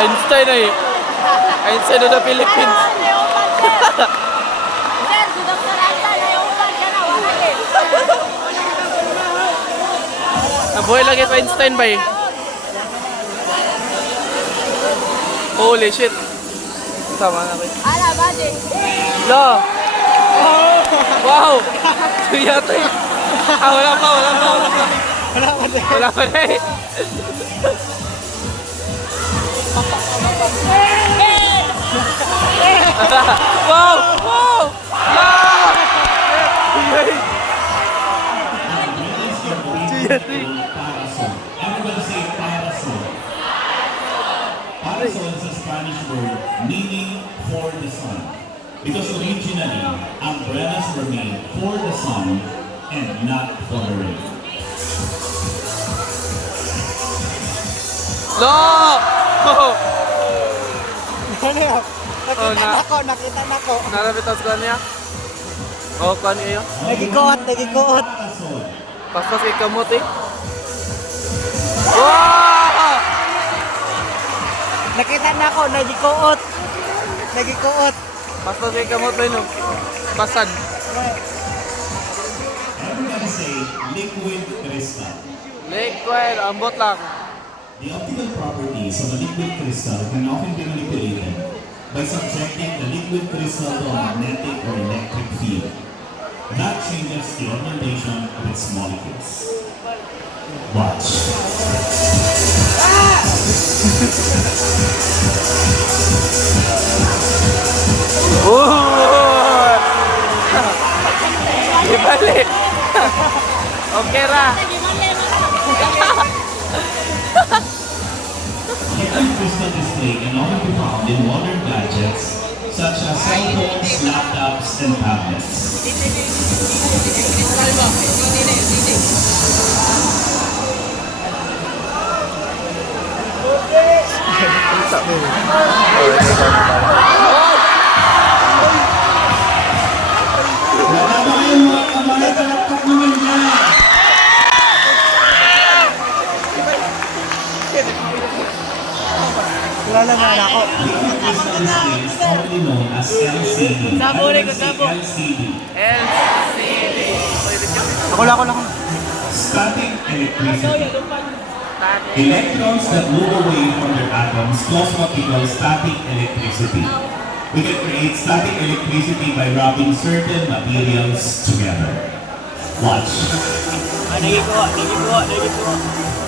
Einstein ay. Einstein of the Philippines. Sir, sudah terasa naulan ka na, wala eh. Nabuhay lagi sa Einstein ba eh? Holy shit. Tama na ba? Ala, bade. Lo! Wow! Suyata eh. Wala pa. Wala pa na eh. Wow! Wow! Ah! Suyata eh. Everybody say parasol. Parasol is a Spanish word meaning for the sun. Because originally, umbrellas were made for the sun and not for the rain. Lo! Oh! Nakita na ko. Narabitas ko niya? Oh, kuhan kayo? Nagikuot. Parasol. Pastas kay kamot eh. Wow! Nakita na ko, nagikuot. Pastas kay kamot ba yun? Pasad. Everybody say liquid crystal. Liquid, ambot lang. The optical properties of a liquid crystal can often be manipulated by subjecting the liquid crystal to a magnetic or electric field. That changes the orientation of its molecules. Watch. Oh! Ibalik. Okay ra. Liquid crystal display can often be found in modern gadgets such as cell phones, laptops, and tablets. Wala na ako. Liquid crystal display is commonly known as LCD. LCD. Ako lang. Static electricity. Electrons that move away from their atoms cause what we call static electricity. We can create static electricity by rubbing certain materials together. Watch. Nagikuot.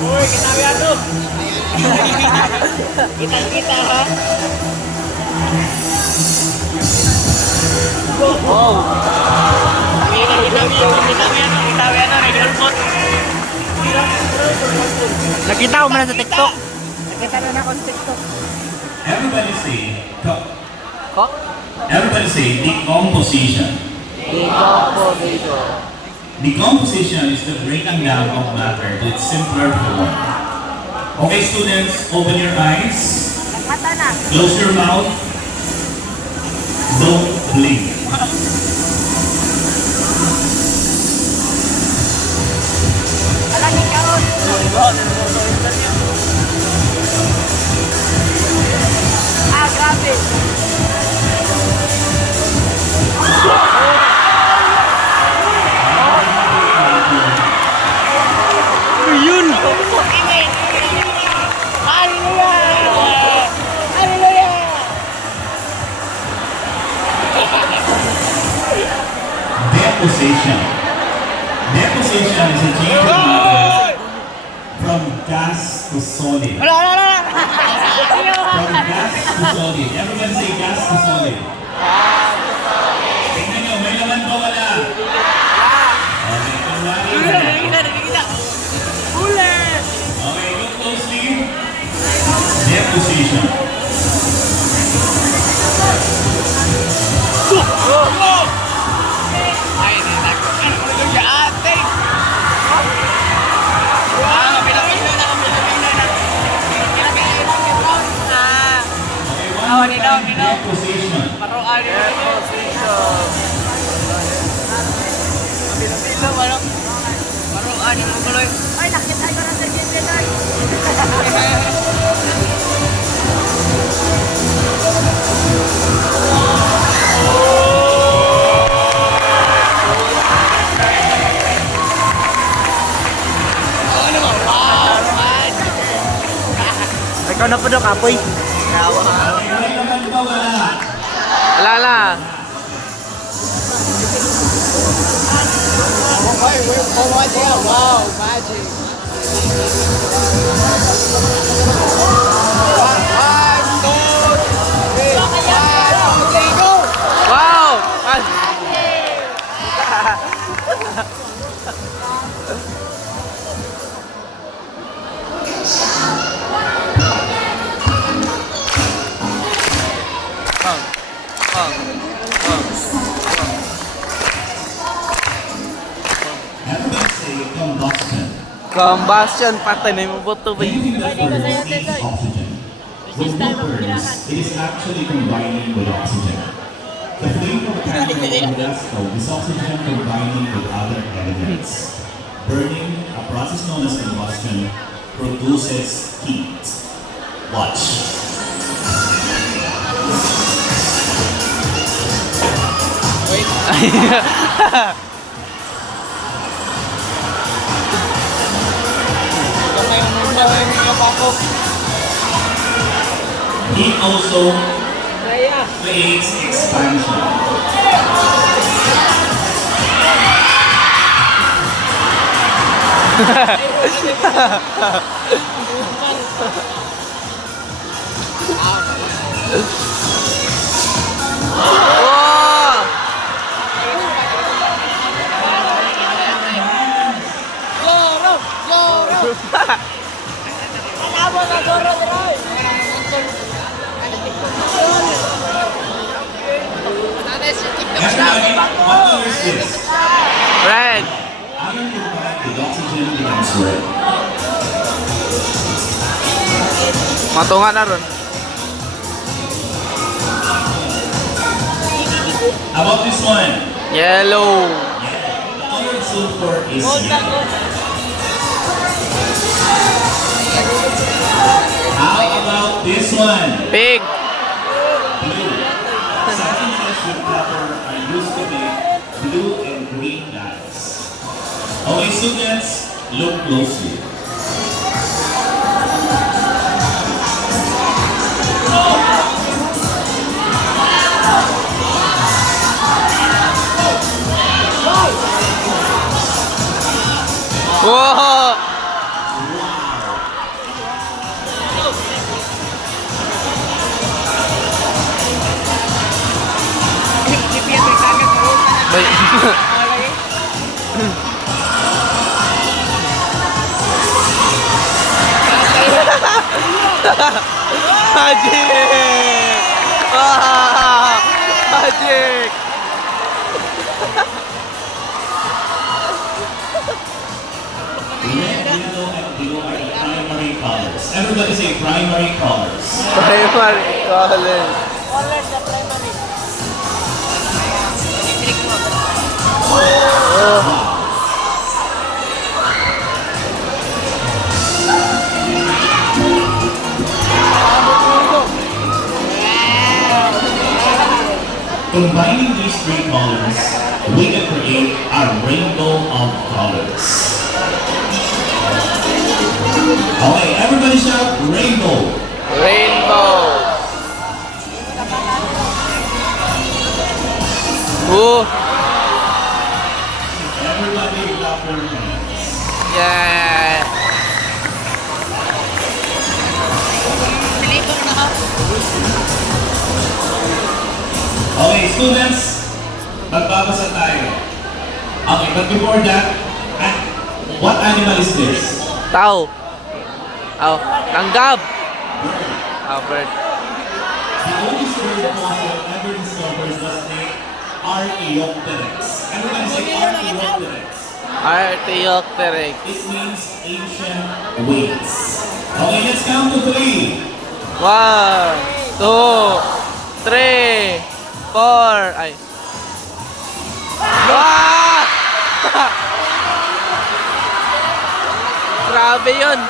Uy, kinabi ato. Kita ha. Wow! Nakita ko man sa TikTok. Nakita na ako sa TikTok. Everybody say, Ko? everybody say decomposition. Decomposition is the breaking down of matter to its simpler form. Okay, students, open your eyes. Mata na. Close your mouth. Don't blink. Ala, ni kaon. Ah, grabe. Yun! Deposition. Deposition is a change of matter from gas to solid. From gas to solid. Everybody say gas to solid. Tingnan nyo, may laman ba wala? Okay, kunwari wala. Okay, look closely. Deposition. Deposition. Ay, nakita ko na sa gender. Ikaw na po daw kapoy. Okay, may naman ba wala? Wala na. Wow, magic. Wow! Everybody say combustion. Combustion, patay na yung buto ba? Anything that burns needs oxygen. When wood burns, it is actually combining with oxygen. The flame of a candle or gas stove is oxygen combining with other elements. Burning, a process known as combustion, produces heat. Watch. Heat also creates expansion. Wow! Everybody, what color is this? Red! Iron combined with oxygen becomes red. Matunga na ron. How about this one? Yellow! The color of sulfur is yellow. How about this one? Pig! Blue. Substances with copper are used to make blue and green dyes. Okay, students, look closely. Wow! Bay- Magic! Ah! Magic! Red, yellow, and blue are the primary colors. Everybody say primary colors. Primary colors. Combining these three colors, we can create a rainbow of colors. Okay, everybody shout rainbow. Rainbow. Ooh. Everybody clap your hands. Yeah. Okay, students, magbabasa tayo. Okay, but before that, what animal is this? Tao. Oh, tanggap. Oh, bird. The oldest bird fossil ever discovered was named Archaeopteryx. Everybody say Archaeopteryx. Archaeopteryx. It means ancient ways. Okay, let's count to 3. 1, 2, 3, 4. Ay. Ah! Grabe yun.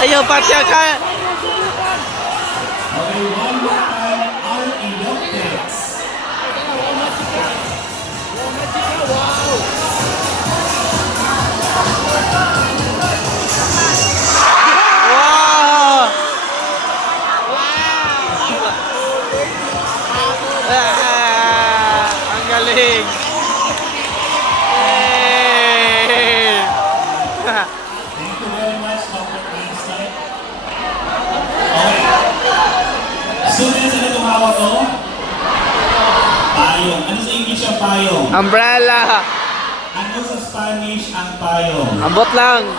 Ayaw, patya ka. Okay, one more time, Archaeopteryx. Galing! Yay! Thank you very much, Dr. Einstein. Okay. Students, ano itong hawak ko? Payong. Ano sa English ang payong? Umbrella! Ano sa Spanish ang payong? Ambot lang!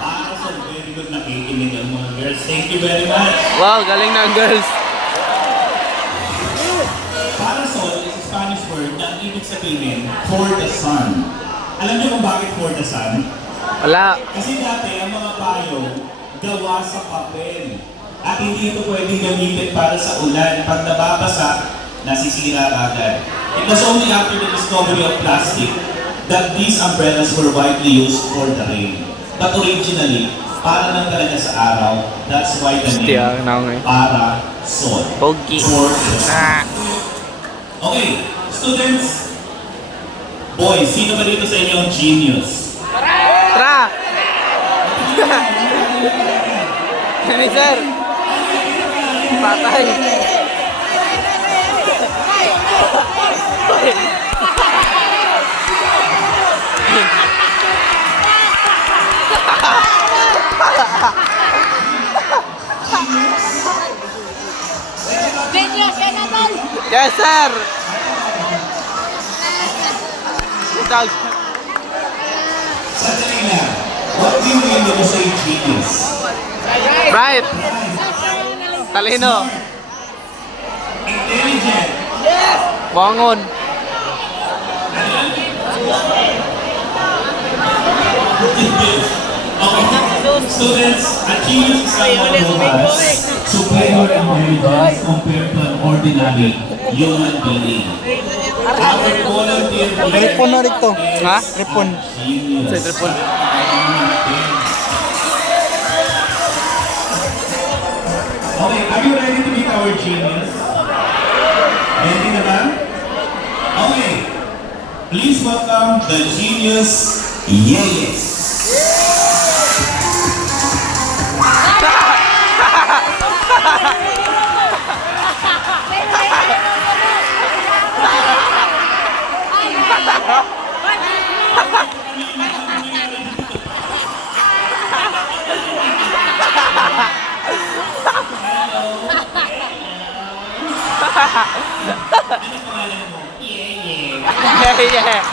Parasol. Very good nakikinig ang mga girls. Thank you very much. Wow, galing ng girls! Parasol is a Spanish word na ang ibig sabihin for the sun. Alam niyo kung bakit for the sun? Wala! Kasi dati ang mga payong gawa sa papel. At hindi ito pwedeng gamitin para sa ulan. Pag nababasa, nasisira agad. It was only after the discovery of plastic that these umbrellas were widely used for the rain. But originally, para lang talaga sa araw. That's why the Stiya, name naungay. Parasol. Pogi. For the sun. Ah! Okay, students. Boys, sino ba dito sa inyo ang genius? Tra! Kami, sir! Patay! Video, Senador! Yes, sir! Dog. Sandali lang. What do you mean when you say genius? Right! Talino! Intelligent. Bangon! Okay. Students, a genius is someone who has superior intelligence compared to an ordinary human being. Our volunteer Ripon na rito. Ha? Ripon. genius. Sa tripod. Okay, are you ready to meet our genius? Ready na ba? Okay. Please welcome the genius, Yeye. Yeye. Yeah, yeah!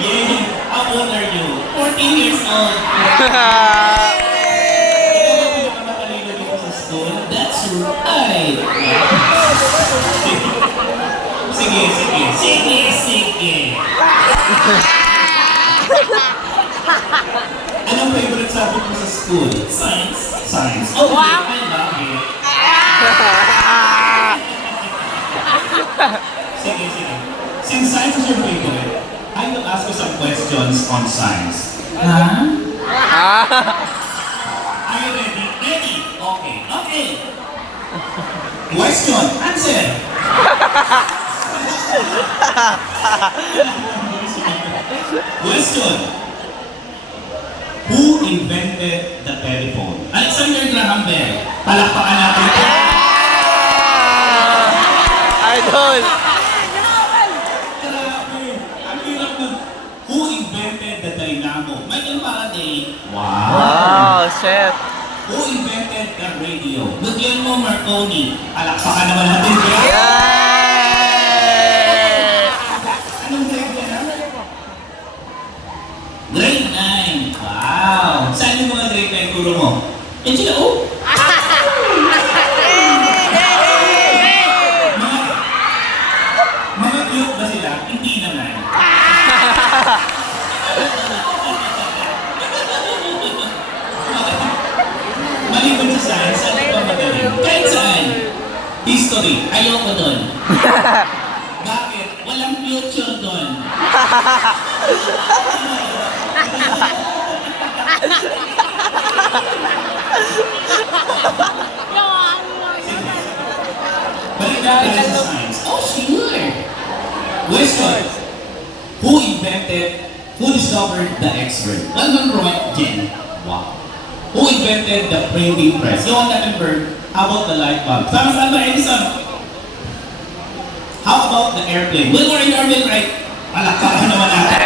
Yeye, how old are you? 14 years old. Pinakamatalino dito sa school? That's right. Sige, sige. Sige, sige. Anong favorite subject mo sa school? Science. Science. Oh, wow. I love it. Sige, sige. Since science is your favorite, I will ask you some questions on science. Ah! Are you ready? Ready? Okay. Okay. Question. Answer. Question. Who invented the telephone? Alexander Graham Bell. Palakpakan natin. Idol! Grabe. Ang hirap nun. Who invented the dynamo? Michael Faraday. Wow. Wow, shit! Who invented the radio? Guglielmo Marconi. Palakpakan naman natin. Yay! Anong grade ka na? Grade 9. Wow. Saan yung mga grade 9 turo mo? Yan sila, oh. Mga cute ba sila? Hindi naman. Maliban sa science, ano pa magaling? Kahit saan. History, ayoko doon. Bakit? Walang future doon. Balik natin sa science. Oh, sure. Question. Who discovered the X-ray? Well, Roentgen. Wow. Who invented the printing press? Johann Gutenberg. How about the light bulb? Thomas Alva Edison. How about the airplane? Will right? Palakpakan naman natin.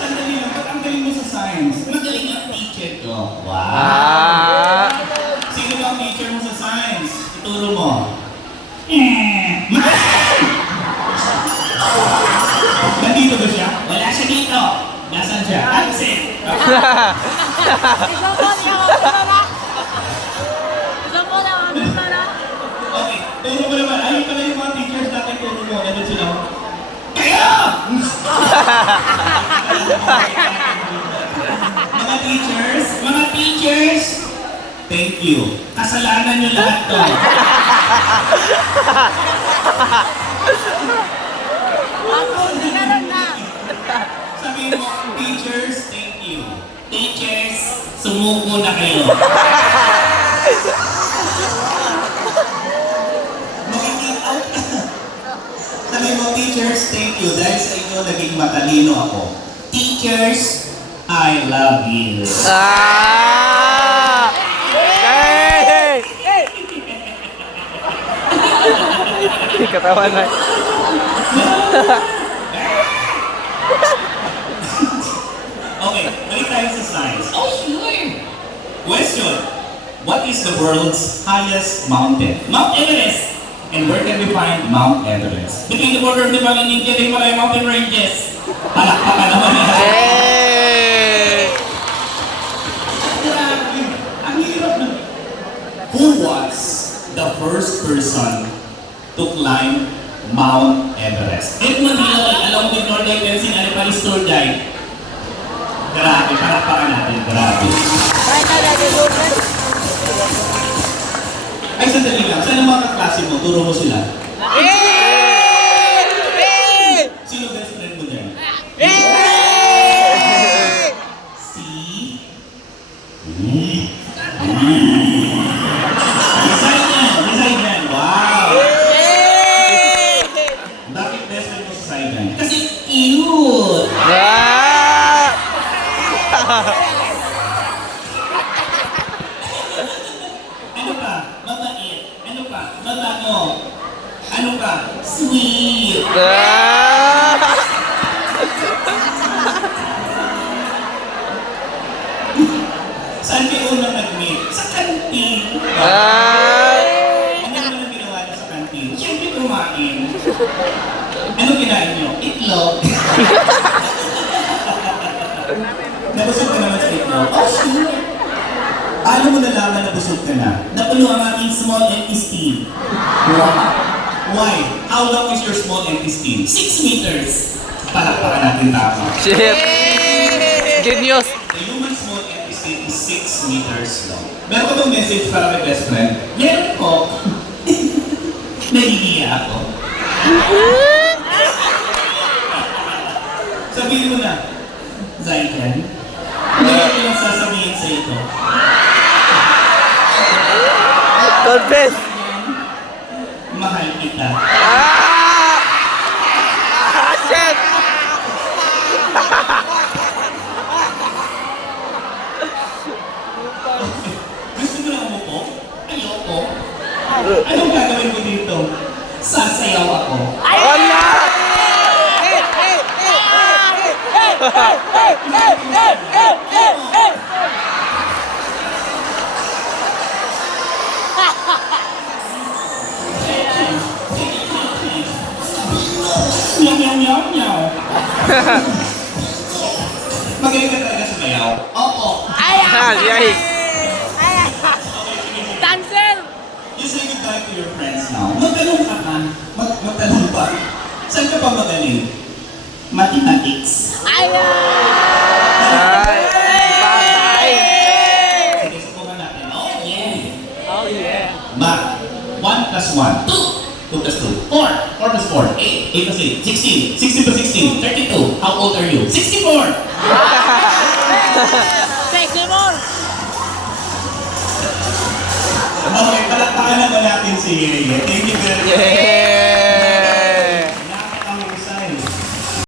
Sandali lang, ba't ang galing mo sa science? Magaling ang teacher ko. Wow! Sino ba ang teacher mo sa science? Ituro mo. Nandito ba siya? Wala siya dito. Nasaan siya? Absent. Okay, turo mo naman. Ayun pala yung mga teachers natin turo mo. Nandun sila. Kaya! Mga teachers, thank you. Kasalanan nyo lahat to. Sabihin mo, teachers, thank you. Teachers, sumuko na kayo. Mag-eat out na. Sabihin mo, teachers, thank you. Dahil sa inyo, naging matalino ako. Teachers, I love you. Katawa na. Okay, balik tayo sa science. Oh, sure. Question. What is the world's highest mountain? Mount Everest. And where can we find Mount Everest? Between the border of Nepal and India, they have mountain ranges. Palakpakan naman nila. Grabe. Ang hirap na. Who was the first person to climb Mount Everest? Edmund Hillary, along with Northern Tenzin and Paris Turdide. Grabe, palakpakan natin. Grabe. Ay, sandali lang. Saan ang mga kaklase mo? Turo mo sila. Sino best friend mo dyan? Si... Resign yan. Wow! Bakit best friend mo si Saidan? Kasi cute! Ano pa? Mabait. Ano pa? Mabango. Ano pa? Sweet. Saan kayo unang nag-meet? Sa kantin. Ano naman ang ginawa niyo sa kantin? Siyempre kumain. Ano kinain niyo? Itlog. Nabusog ka naman sa itlog? Oh, sure. Alam mo nalaman na busog ka na? Napuno ang aming small intestine. Wow. Why? How long is your small intestine? 6 meters. Palakpakan natin tama. Shit! Genius! The human small intestine is 6 meters long. Meron ko bang message para kay best friend? Meron ko. Nahihiya ako. Sabihin mo na, Zaidan, ngayon ko lang sasabihin sa ito. Confess! Mahal kita. Shit! Gusto mo lang umupo? Ayoko. Anong gagawin mo dito? Sasayaw ako. Wala! Nyaw. Magaling ka talaga sa mayaw? Oo. Ay! Dancer! You say goodbye to your friends now. Magtanong ka pa. Magtanong pa. Saan ka pa magaling? Mathematics. Patay! Sige, subukan natin. Oh, yeah. Oh yeah! Math. 1 plus 1. 2 plus 2. 4. 4 plus 4. 8. 8 plus 8. 16. 16 plus 16. 32. How old are you? 64. Sexy more! Okay, palakpakan na ba natin si Yeye? Thank you.